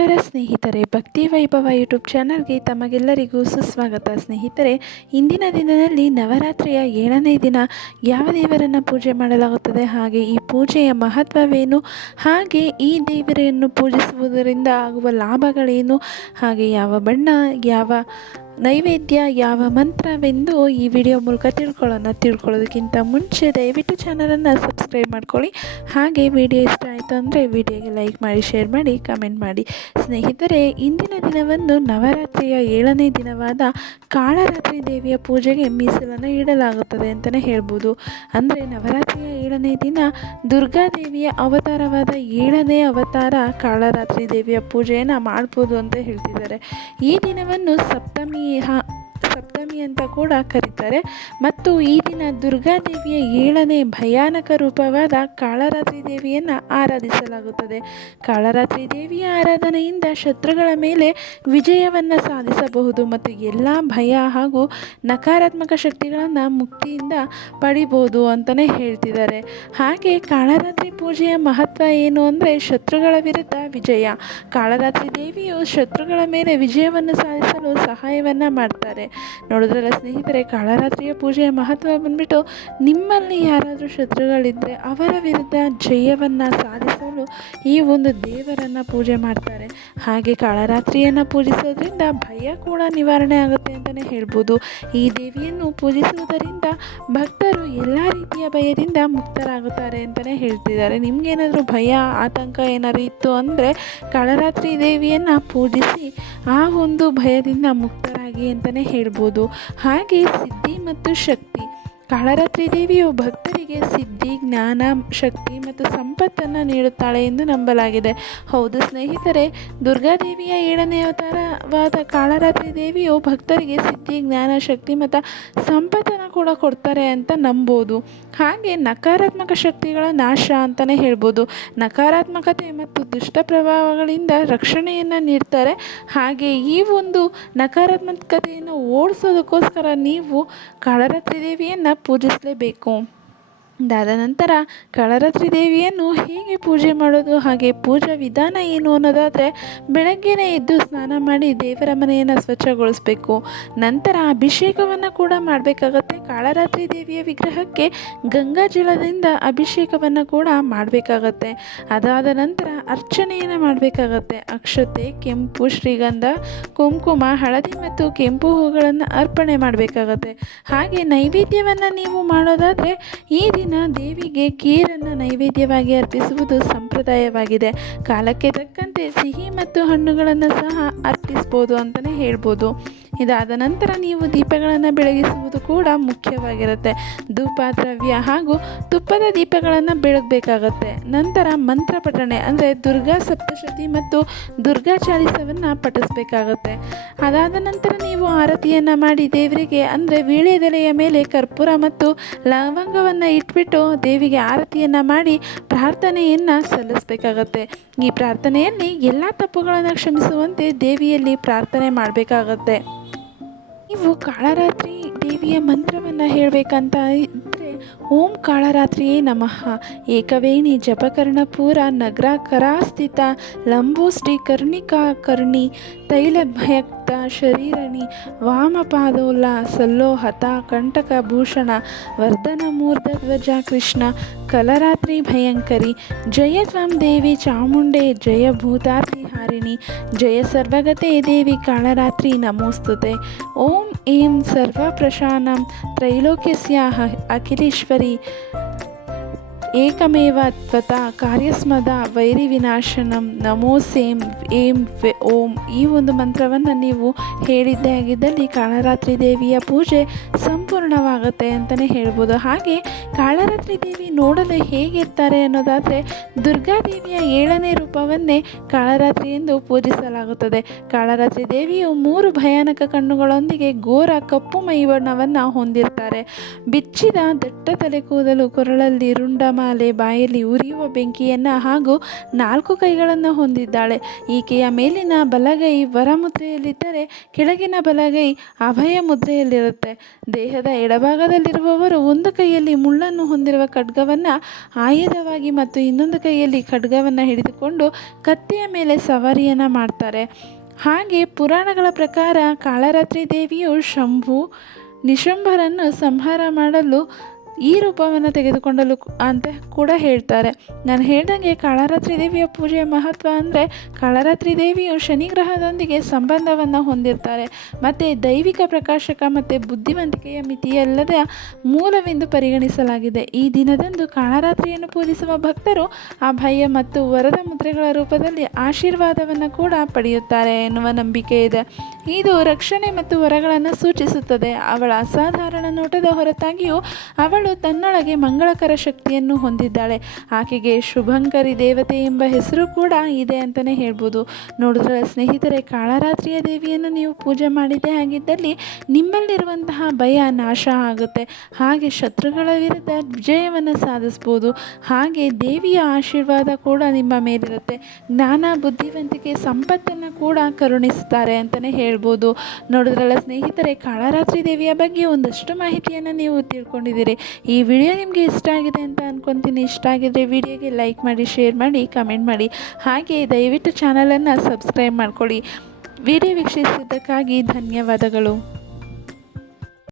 ನಮಸ್ಕಾರ ಸ್ನೇಹಿತರೆ, ಭಕ್ತಿ ವೈಭವ ಯೂಟ್ಯೂಬ್ ಚಾನಲ್ಗೆ ತಮಗೆಲ್ಲರಿಗೂ ಸುಸ್ವಾಗತ. ಸ್ನೇಹಿತರೆ, ಇಂದಿನ ದಿನದಲ್ಲಿ ನವರಾತ್ರಿಯ ಏಳನೇ ದಿನ ಯಾವ ದೇವರನ್ನು ಪೂಜೆ ಮಾಡಲಾಗುತ್ತದೆ? ಹಾಗೆ ಈ ಪೂಜೆಯ ಮಹತ್ವವೇನು? ಹಾಗೆ ಈ ದೇವರನ್ನು ಪೂಜಿಸುವುದರಿಂದ ಆಗುವ ಲಾಭಗಳೇನು? ಹಾಗೆ ಯಾವ ಬಣ್ಣ, ಯಾವ ನೈವೇದ್ಯ ಯಾವ ಮಂತ್ರವೆಂದು ಈ ವಿಡಿಯೋ ಮೂಲಕ ತಿಳ್ಕೊಳ್ಳೋಣ. ತಿಳ್ಕೊಳ್ಳೋದಕ್ಕಿಂತ ಮುಂಚೆ ದಯವಿಟ್ಟು ಚಾನಲನ್ನು ಸಬ್ಸ್ಕ್ರೈಬ್ ಮಾಡ್ಕೊಳ್ಳಿ. ಹಾಗೆ ವಿಡಿಯೋ ಇಷ್ಟ ಆಯಿತು ಅಂದರೆ ವಿಡಿಯೋಗೆ ಲೈಕ್ ಮಾಡಿ ಶೇರ್ ಮಾಡಿ ಕಮೆಂಟ್ ಮಾಡಿ. ಸ್ನೇಹಿತರೆ, ಇಂದಿನ ದಿನವನ್ನು ನವರಾತ್ರಿಯ ಏಳನೇ ದಿನವಾದ ಕಾಳರಾತ್ರಿ ದೇವಿಯ ಪೂಜೆಗೆ ಮೀಸಲನ್ನು ಇಡಲಾಗುತ್ತದೆ ಅಂತಲೇ ಹೇಳ್ಬೋದು. ಅಂದರೆ ನವರಾತ್ರಿಯ ಏಳನೇ ದಿನ ದುರ್ಗಾದೇವಿಯ ಅವತಾರವಾದ ಏಳನೇ ಅವತಾರ ಕಾಳರಾತ್ರಿ ದೇವಿಯ ಪೂಜೆಯನ್ನು ಮಾಡ್ಬೋದು ಅಂತ ಹೇಳ್ತಿದ್ದಾರೆ. ಈ ದಿನವನ್ನು ಸಪ್ತಮಿ 厉害 ಸಪ್ತಮಿ ಅಂತ ಕೂಡ ಕರೀತಾರೆ. ಮತ್ತು ಈ ದಿನ ದುರ್ಗಾದೇವಿಯ ಏಳನೇ ಭಯಾನಕ ರೂಪವಾದ ಕಾಳರಾತ್ರಿ ದೇವಿಯನ್ನು ಆರಾಧಿಸಲಾಗುತ್ತದೆ. ಕಾಳರಾತ್ರಿ ದೇವಿಯ ಆರಾಧನೆಯಿಂದ ಶತ್ರುಗಳ ಮೇಲೆ ವಿಜಯವನ್ನು ಸಾಧಿಸಬಹುದು ಮತ್ತು ಎಲ್ಲ ಭಯ ಹಾಗೂ ನಕಾರಾತ್ಮಕ ಶಕ್ತಿಗಳನ್ನು ಮುಕ್ತಿಯಿಂದ ಪಡಿಬೋದು ಅಂತಲೇ ಹೇಳ್ತಿದ್ದಾರೆ. ಹಾಗೆ ಕಾಳರಾತ್ರಿ ಪೂಜೆಯ ಮಹತ್ವ ಏನು ಅಂದರೆ ಶತ್ರುಗಳ ವಿರುದ್ಧ ವಿಜಯ. ಕಾಳರಾತ್ರಿ ದೇವಿಯು ಶತ್ರುಗಳ ಮೇಲೆ ವಿಜಯವನ್ನು ಸಾಧಿಸಲು ಸಹಾಯವನ್ನು ಮಾಡ್ತಾರೆ. ನೋಡಿದ್ರಲ್ಲ ಸ್ನೇಹಿತರೆ, ಕಾಳರಾತ್ರಿಯ ಪೂಜೆಯ ಮಹತ್ವ ಬಂದ್ಬಿಟ್ಟು ನಿಮ್ಮಲ್ಲಿ ಯಾರಾದರೂ ಶತ್ರುಗಳಿದ್ದರೆ ಅವರ ವಿರುದ್ಧ ಜಯವನ್ನು ಸಾಧಿಸಲು ಈ ಒಂದು ದೇವರನ್ನು ಪೂಜೆ ಮಾಡ್ತಾರೆ. ಹಾಗೆ ಕಾಳರಾತ್ರಿಯನ್ನು ಪೂಜಿಸೋದ್ರಿಂದ ಭಯ ಕೂಡ ನಿವಾರಣೆ ಆಗುತ್ತೆ ಅಂತಲೇ ಹೇಳ್ಬೋದು. ಈ ದೇವಿಯನ್ನು ಪೂಜಿಸುವುದರಿಂದ ಭಕ್ತರು ಎಲ್ಲ ರೀತಿಯ ಭಯದಿಂದ ಮುಕ್ತರಾಗುತ್ತಾರೆ ಅಂತಲೇ ಹೇಳ್ತಿದ್ದಾರೆ. ನಿಮಗೇನಾದರೂ ಭಯ, ಆತಂಕ ಏನಾದರೂ ಇತ್ತು ಅಂದರೆ ಕಾಳರಾತ್ರಿ ದೇವಿಯನ್ನು ಪೂಜಿಸಿ ಆ ಒಂದು ಭಯದಿಂದ ಅಂತಲೇ ಹೇಳ್ಬೋದು. ಹಾಗೆ ಸಿದ್ಧಿ ಮತ್ತು ಶಕ್ತಿ ಕಾಳರಾತ್ರಿ ದೇವಿಯು ಭಕ್ತರಿಗೆ ಸಿದ್ಧಿ, ಜ್ಞಾನ, ಶಕ್ತಿ ಮತ್ತು ಸಂಪತ್ತನ್ನು ನೀಡುತ್ತಾಳೆ ಎಂದು ನಂಬಲಾಗಿದೆ. ಹೌದು ಸ್ನೇಹಿತರೆ ದುರ್ಗಾದೇವಿಯ ಏಳನೇ ಅವತಾರವಾದ ಕಾಳರಾತ್ರಿ ದೇವಿಯು ಭಕ್ತರಿಗೆ ಸಿದ್ಧಿ, ಜ್ಞಾನ, ಶಕ್ತಿ ಮತ್ತು ಸಂಪತ್ತನ್ನು ಕೂಡ ಕೊಡ್ತಾರೆ ಅಂತ ನಂಬೋದು. ಹಾಗೆ ನಕಾರಾತ್ಮಕ ಶಕ್ತಿಗಳ ನಾಶ ಅಂತಲೇ ಹೇಳ್ಬೋದು. ನಕಾರಾತ್ಮಕತೆ ಮತ್ತು ದುಷ್ಟ ಪ್ರಭಾವಗಳಿಂದ ರಕ್ಷಣೆಯನ್ನು ನೀಡ್ತಾರೆ. ಹಾಗೆ ಈ ಒಂದು ನಕಾರಾತ್ಮಕತೆಯನ್ನು ಓಡಿಸೋದಕ್ಕೋಸ್ಕರ ನೀವು ಕಾಳರಾತ್ರಿ ದೇವಿಯನ್ನು ಪೂಜಿಸಲೇಬೇಕು ಇದಾದ ನಂತರ ಕಳರಾತ್ರಿ ದೇವಿಯನ್ನು ಹೇಗೆ ಪೂಜೆ ಮಾಡೋದು, ಹಾಗೆ ಪೂಜಾ ವಿಧಾನ ಏನು ಅನ್ನೋದಾದರೆ ಬೆಳಗ್ಗೆನೇ ಎದ್ದು ಸ್ನಾನ ಮಾಡಿ ದೇವರ ಮನೆಯನ್ನು ಸ್ವಚ್ಛಗೊಳಿಸಬೇಕು. ನಂತರ ಅಭಿಷೇಕವನ್ನು ಕೂಡ ಮಾಡಬೇಕಾಗತ್ತೆ. ಕಾಳರಾತ್ರಿ ದೇವಿಯ ವಿಗ್ರಹಕ್ಕೆ ಗಂಗಾ ಜಲದಿಂದ ಅಭಿಷೇಕವನ್ನು ಕೂಡ ಮಾಡಬೇಕಾಗತ್ತೆ. ಅದಾದ ನಂತರ ಅರ್ಚನೆಯನ್ನು ಮಾಡಬೇಕಾಗತ್ತೆ. ಅಕ್ಷತೆ, ಕೆಂಪು, ಶ್ರೀಗಂಧ, ಕುಂಕುಮ, ಹಳದಿ ಮತ್ತು ಕೆಂಪು ಹೂಗಳನ್ನು ಅರ್ಪಣೆ ಮಾಡಬೇಕಾಗತ್ತೆ. ಹಾಗೆ ನೈವೇದ್ಯವನ್ನು ನೀವು ಮಾಡೋದಾದರೆ ಈ ದಿನ ದೇವಿಗೆ ಖೀರನ್ನು ನೈವೇದ್ಯವಾಗಿ ಅರ್ಪಿಸುವುದು ಸಂಪ್ರದಾಯವಾಗಿದೆ. ಕಾಲಕ್ಕೆ ತಕ್ಕಂತೆ ಸಿಹಿ ಮತ್ತು ಹಣ್ಣುಗಳನ್ನು ಸಹ ಅರ್ಪಿಸ್ಬೋದು ಅಂತಲೇ ಹೇಳ್ಬೋದು. ಇದಾದ ನಂತರ ನೀವು ದೀಪಗಳನ್ನು ಬೆಳಗಿಸುವುದು ಕೂಡ ಮುಖ್ಯವಾಗಿರುತ್ತೆ. ಧೂಪ ದ್ರವ್ಯ ಹಾಗೂ ತುಪ್ಪದ ದೀಪಗಳನ್ನು ಬೆಳಗಬೇಕಾಗತ್ತೆ. ನಂತರ ಮಂತ್ರ ಪಠಣೆ ಅಂದರೆ ದುರ್ಗಾ ಸಪ್ತಶತಿ ಮತ್ತು ದುರ್ಗಾ ಚಾಲಿಸವನ್ನು ಪಠಿಸಬೇಕಾಗತ್ತೆ. ಅದಾದ ನಂತರ ನೀವು ಆರತಿಯನ್ನು ಮಾಡಿ ದೇವರಿಗೆ ಅಂದರೆ ವೀಳ್ಯದೆಲೆಯ ಮೇಲೆ ಕರ್ಪೂರ ಮತ್ತು ಲವಂಗವನ್ನು ಇಟ್ಬಿಟ್ಟು ದೇವಿಗೆ ಆರತಿಯನ್ನು ಮಾಡಿ ಪ್ರಾರ್ಥನೆಯನ್ನು ಸಲ್ಲಿಸಬೇಕಾಗತ್ತೆ. ಈ ಪ್ರಾರ್ಥನೆಯಲ್ಲಿ ಎಲ್ಲ ತಪ್ಪುಗಳನ್ನು ಕ್ಷಮಿಸುವಂತೆ ದೇವಿಯಲ್ಲಿ ಪ್ರಾರ್ಥನೆ ಮಾಡಬೇಕಾಗತ್ತೆ. ನೀವು ಕಾಳರಾತ್ರಿ ದೇವಿಯ ಮಂತ್ರವನ್ನು ಹೇಳಬೇಕಂತ ಇದ್ದರೆ ಓಂ ಕಾಳರಾತ್ರಿಯೇ ನಮಃ. ಏಕವೇಣಿ ಜಪಕರ್ಣಪೂರ ನಗರ ಕರಾಸ್ಥಿತ ಲಂಬೋಷ್ಟಿ ಕರ್ಣಿಕಾ ಕರ್ಣಿ ತೈಲಭಯಕ್ತ ಶರೀರಣಿ ವಾಮಪಾದೋಲ್ಲ ಸಲ್ಲೋಹತ, ಕಂಟಕ ಭೂಷಣ, ವರ್ಧನ ಮೂರ್ಧಧ್ವಜ ಕೃಷ್ಣ, ಕಲರಾತ್ರಿ ಭಯಂಕರಿ, ಜಯ ತ್ವಂ ದೇವಿ ಚಾಮುಂಡೆ, ಜಯ ಭೂತಾರ್ತಿ जय सर्वगते देवि कालरात्रि नमोस्तुते ॐ ऐं सर्वप्रशानं त्रैलोक्यस्याः अखिलेश्वरी ಏಕಮೇವ ಕಾರ್ಯಸ್ಮದ ವೈರಿ ವಿನಾಶನಂ ನಮೋ ಸೇಮ್ ಏಂ ಓಂ ಈ ಒಂದು ಮಂತ್ರವನ್ನು ನೀವು ಹೇಳಿದ್ದೇ ಆಗಿದ್ದಲ್ಲಿ ಕಾಳರಾತ್ರಿ ದೇವಿಯ ಪೂಜೆ ಸಂಪೂರ್ಣವಾಗುತ್ತೆ ಅಂತಲೇ ಹೇಳ್ಬೋದು. ಹಾಗೆ ಕಾಳರಾತ್ರಿ ದೇವಿ ನೋಡಲು ಹೇಗಿರ್ತಾರೆ ಅನ್ನೋದಾದರೆ ದುರ್ಗಾದೇವಿಯ ಏಳನೇ ರೂಪವನ್ನೇ ಕಾಳರಾತ್ರಿ ಎಂದು ಪೂಜಿಸಲಾಗುತ್ತದೆ. ಕಾಳರಾತ್ರಿ ದೇವಿಯು ಮೂರು ಭಯಾನಕ ಕಣ್ಣುಗಳೊಂದಿಗೆ ಘೋರ ಕಪ್ಪು ಮೈವಣ್ಣವನ್ನು ಹೊಂದಿರ್ತಾರೆ. ಬಿಚ್ಚಿದ ದಟ್ಟ ತಲೆ ಕೂದಲು ಕೊರಳಲ್ಲಿ ರುಂಡ ಮಾಲೆ ಬಾಯಲ್ಲಿ ಉರಿಯುವ ಬೆಂಕಿಯನ್ನು ಹಾಗೂ ನಾಲ್ಕು ಕೈಗಳನ್ನು ಹೊಂದಿದ್ದಾಳೆ. ಈಕೆಯ ಮೇಲಿನ ಬಲಗೈ ವರಮುದ್ರೆಯಲ್ಲಿದ್ದರೆ ಕೆಳಗಿನ ಬಲಗೈ ಅಭಯ ಮುದ್ರೆಯಲ್ಲಿರುತ್ತೆ. ದೇಹದ ಎಡಭಾಗದಲ್ಲಿರುವವರು ಒಂದು ಕೈಯಲ್ಲಿ ಮುಳ್ಳನ್ನು ಹೊಂದಿರುವ ಖಡ್ಗವನ್ನು ಆಯುಧವಾಗಿ ಮತ್ತು ಇನ್ನೊಂದು ಕೈಯಲ್ಲಿ ಖಡ್ಗವನ್ನು ಹಿಡಿದುಕೊಂಡು ಕತ್ತೆಯ ಮೇಲೆ ಸವಾರಿಯನ್ನು ಮಾಡ್ತಾರೆ. ಹಾಗೆ ಪುರಾಣಗಳ ಪ್ರಕಾರ ಕಾಳರಾತ್ರಿ ದೇವಿಯು ಶಂಭು ನಿಶುಂಭರನ್ನು ಸಂಹಾರ ಮಾಡಲು ಈ ರೂಪವನ್ನು ತೆಗೆದುಕೊಂಡಲು ಅಂತ ಕೂಡ ಹೇಳ್ತಾರೆ. ನಾನು ಹೇಳ್ದಂಗೆ ಕಾಳರಾತ್ರಿ ದೇವಿಯ ಪೂಜೆಯ ಮಹತ್ವ ಅಂದರೆ ಕಾಳರಾತ್ರಿ ದೇವಿಯು ಶನಿ ಗ್ರಹದೊಂದಿಗೆ ಸಂಬಂಧವನ್ನು ಹೊಂದಿರ್ತಾರೆ. ಮತ್ತು ದೈವಿಕ ಪ್ರಕಾಶಕ ಮತ್ತು ಬುದ್ಧಿವಂತಿಕೆಯ ಮಿತಿಯಲ್ಲದ ಮೂಲವೆಂದು ಪರಿಗಣಿಸಲಾಗಿದೆ. ಈ ದಿನದಂದು ಕಾಳರಾತ್ರಿಯನ್ನು ಪೂಜಿಸುವ ಭಕ್ತರು ಅಭಯ ಮತ್ತು ವರದ ಮುದ್ರೆಗಳ ರೂಪದಲ್ಲಿ ಆಶೀರ್ವಾದವನ್ನು ಕೂಡ ಪಡೆಯುತ್ತಾರೆ ಎನ್ನುವ ನಂಬಿಕೆ ಇದೆ. ಇದು ರಕ್ಷಣೆ ಮತ್ತು ವರಗಳನ್ನು ಸೂಚಿಸುತ್ತದೆ. ಅವಳ ಅಸಾಧಾರಣ ನೋಟದ ಹೊರತಾಗಿಯೂ ಅವಳು ತನ್ನೊಳಗೆ ಮಂಗಳಕರ ಶಕ್ತಿಯನ್ನು ಹೊಂದಿದ್ದಾಳೆ. ಆಕೆಗೆ ಶುಭಂಕರಿ ದೇವತೆ ಎಂಬ ಹೆಸರು ಕೂಡ ಇದೆ ಅಂತಲೇ ಹೇಳ್ಬೋದು. ನೋಡಿದ್ರೆ ಸ್ನೇಹಿತರೆ, ಕಾಳರಾತ್ರಿಯ ದೇವಿಯನ್ನು ನೀವು ಪೂಜೆ ಮಾಡಿದ್ದೇ ಆಗಿದ್ದಲ್ಲಿ ನಿಮ್ಮಲ್ಲಿರುವಂತಹ ಭಯ ನಾಶ ಆಗುತ್ತೆ. ಹಾಗೆ ಶತ್ರುಗಳ ವಿರುದ್ಧ ವಿಜಯವನ್ನು ಸಾಧಿಸ್ಬೋದು. ಹಾಗೆ ದೇವಿಯ ಆಶೀರ್ವಾದ ಕೂಡ ನಿಮ್ಮ ಮೇಲಿರುತ್ತೆ. ಜ್ಞಾನ ಬುದ್ಧಿವಂತಿಕೆ ಸಂಪತ್ತನ್ನು ಕೂಡ ಕರುಣಿಸ್ತಾರೆ ಅಂತಲೇ ಹೇಳ್ಬೋದು. ನೋಡಿದ್ರಲ್ಲ ಸ್ನೇಹಿತರೆ, ಕಾಳರಾತ್ರಿ ದೇವಿಯ ಬಗ್ಗೆ ಒಂದಷ್ಟು ಮಾಹಿತಿಯನ್ನು ನೀವು ತಿಳ್ಕೊಂಡಿದ್ದೀರಿ. ಈ ವಿಡಿಯೋ ನಿಮಗೆ ಇಷ್ಟ ಆಗಿದೆ ಅಂತ ಅಂದ್ಕೊತೀನಿ ಇಷ್ಟ ಆಗಿದ್ರೆ ವಿಡಿಯೋಗೆ ಲೈಕ್ ಮಾಡಿ, ಶೇರ್ ಮಾಡಿ, ಕಮೆಂಟ್ ಮಾಡಿ. ಹಾಗೆ ದಯವಿಟ್ಟು ಚಾನಲನ್ನು ಸಬ್ಸ್ಕ್ರೈಬ್ ಮಾಡ್ಕೊಳ್ಳಿ. ವಿಡಿಯೋ ವೀಕ್ಷಿಸಿದ್ದಕ್ಕಾಗಿ ಧನ್ಯವಾದಗಳು.